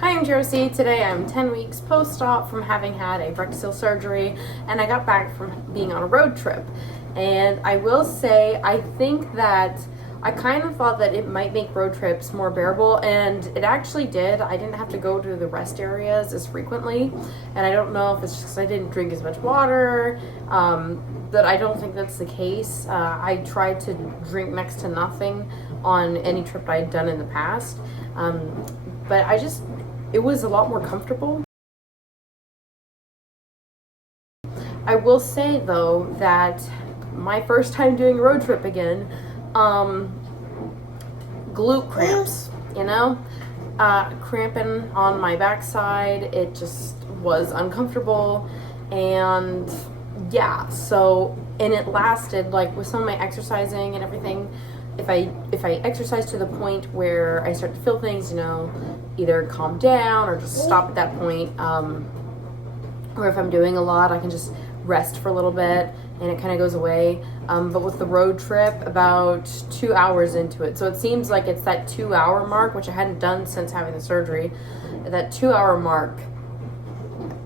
Hi, I'm Josie. Today I'm 10 weeks post-op from having had a rectocele surgery, and I got back from being on a road trip. And I will say, I think that I kind of thought that it might make road trips more bearable, and it actually did. I didn't have to go to the rest areas as frequently, and I don't know if it's just because I didn't drink as much water, that I don't think that's the case. I tried to drink next to nothing on any trip I had done in the past, but it was a lot more comfortable. I will say though that my first time doing a road trip again, glute cramps, cramping on my backside. It just was uncomfortable, and and it lasted, like, with some of my exercising and everything. If I exercise to the point where I start to feel things, either calm down or just stop at that point, or if I'm doing a lot, I can just rest for a little bit and it kind of goes away. But with the road trip, about 2 hours into it, so it seems like it's that 2 hour mark, which I hadn't done since having the surgery. At that 2 hour mark,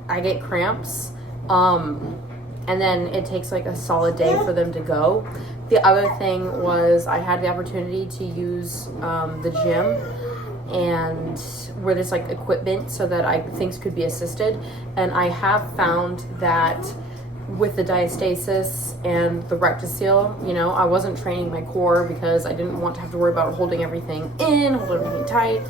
I get cramps, and then it takes like a solid day for them to go. The other thing was I had the opportunity to use the gym, and where there's like equipment so that things could be assisted. And I have found that with the diastasis and the rectocele, I wasn't training my core because I didn't want to have to worry about holding everything in, holding everything tight.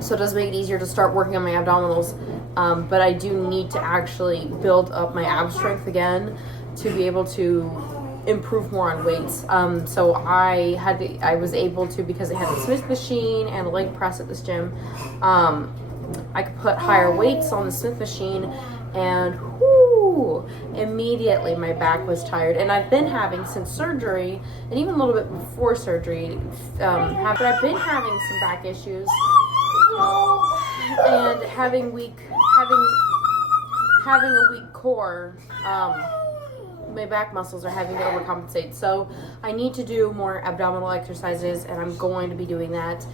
So it does make it easier to start working on my abdominals. But I do need to actually build up my ab strength again to be able to improve more on weights. So I was able to, because I had the Smith machine and a leg press at this gym, I could put higher weights on the Smith machine, and immediately my back was tired. And I've been having, since surgery, and even a little bit before surgery, but I've been having some back issues, and having a weak core, my back muscles are having to overcompensate. So I need to do more abdominal exercises, and I'm going to be doing that.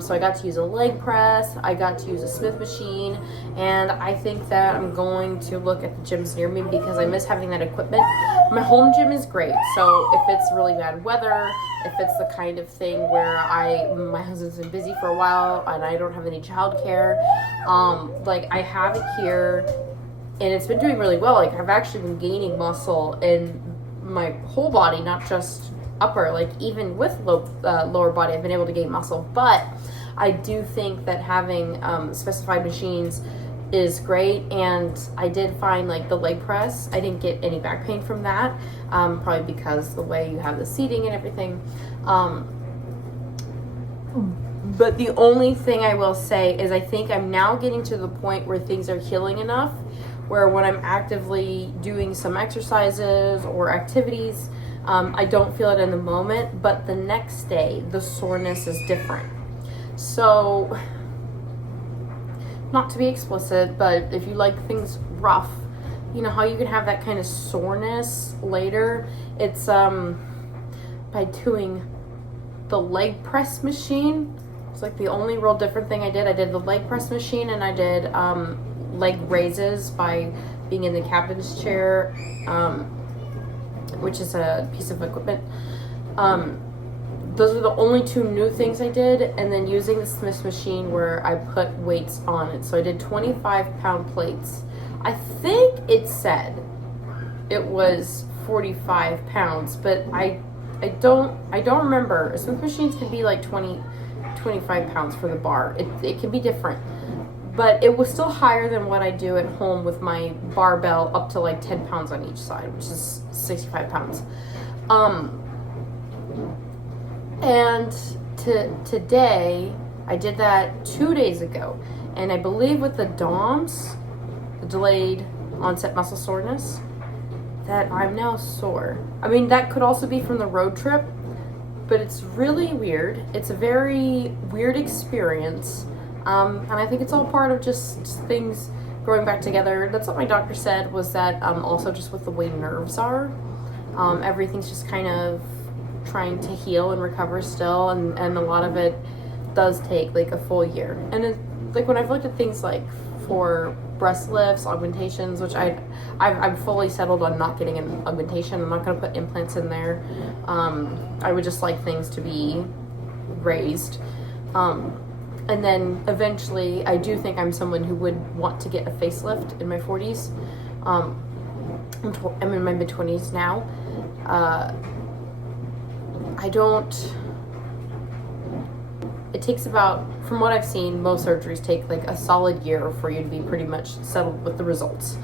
So I got to use a leg press, I got to use a Smith machine, and I think that I'm going to look at the gyms near me because I miss having that equipment. My home gym is great, so if it's really bad weather, if it's the kind of thing where my husband's been busy for a while and I don't have any childcare, I have it here, and it's been doing really well. Like, I've actually been gaining muscle in my whole body, not just upper. Like, even with lower body, I've been able to gain muscle. But I do think that having specified machines is great. And I did find, like, the leg press, I didn't get any back pain from that, probably because the way you have the seating and everything. But the only thing I will say is I think I'm now getting to the point where things are healing enough where when I'm actively doing some exercises or activities, I don't feel it in the moment, but the next day, the soreness is different. So, not to be explicit, but if you like things rough, you know how you can have that kind of soreness later? It's by doing the leg press machine. It's like the only real different thing I did. I did the leg press machine, and I did leg raises by being in the captain's chair, which is a piece of equipment. Those are the only two new things I did, and then using the Smith machine where I put weights on it. So I did 25-pound plates. I think it said it was 45 pounds, but I don't remember. Smith machines can be like 25 pounds for the bar. It can be different. But it was still higher than what I do at home with my barbell, up to like 10 pounds on each side, which is 65 pounds. And today, I did that 2 days ago. And I believe with the DOMS, the delayed onset muscle soreness, that I'm now sore. I mean, that could also be from the road trip, but it's really weird. It's a very weird experience. And I think it's all part of just things growing back together. That's what my doctor said, was that also just with the way nerves are, everything's just kind of trying to heal and recover still, and a lot of it does take like a full year. And it, like when I've looked at things like for breast lifts, augmentations, which I'm fully settled on not getting an augmentation. I'm not going to put implants in there. I would just like things to be raised. And then eventually, I do think I'm someone who would want to get a facelift in my 40s. I'm in my mid-20s now. It takes about, from what I've seen, most surgeries take like a solid year for you to be pretty much settled with the results.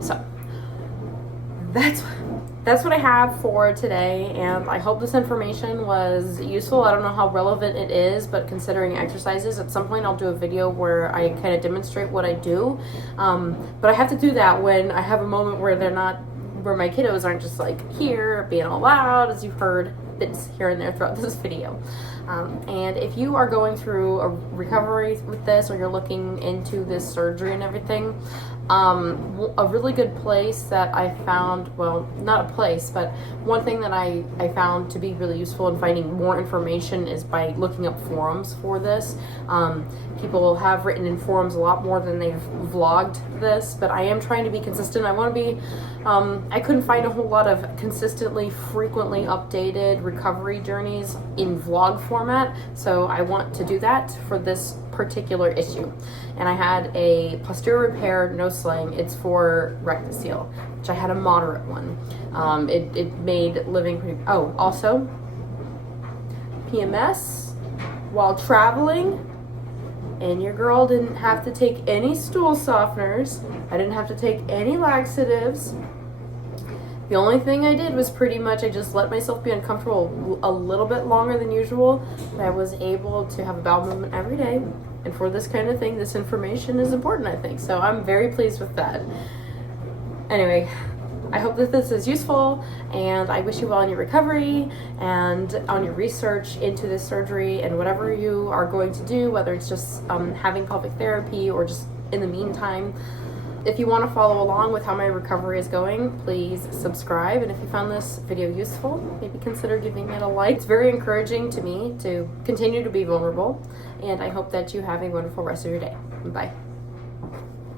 So that's what I have for today, and I hope this information was useful. I don't know how relevant it is, but considering exercises, at some point I'll do a video where I kind of demonstrate what I do. But I have to do that when I have a moment where where my kiddos aren't just like here being all loud, as you've heard bits here and there throughout this video. And if you are going through a recovery with this, or you're looking into this surgery and everything, a really good place that I found, well, not a place, but one thing that I found to be really useful in finding more information is by looking up forums for this. People have written in forums a lot more than they've vlogged this, but I am trying to be consistent. I want to be, I couldn't find a whole lot of consistently, frequently updated recovery journeys in vlog format, so I want to do that for this particular issue. And I had a posterior repair, no sling. It's for rectocele, which I had a moderate one. It made living pretty, oh, also PMS while traveling, and your girl didn't have to take any stool softeners. I didn't have to take any laxatives. The only thing I did was pretty much I just let myself be uncomfortable a little bit longer than usual, but I was able to have a bowel movement every day. And for this kind of thing, this information is important, I think. So I'm very pleased with that. Anyway, I hope that this is useful, and I wish you well in your recovery and on your research into this surgery and whatever you are going to do, whether it's just having pelvic therapy or just in the meantime. If you want to follow along with how my recovery is going, please subscribe. And if you found this video useful, maybe consider giving it a like. It's very encouraging to me to continue to be vulnerable. And I hope that you have a wonderful rest of your day. Bye.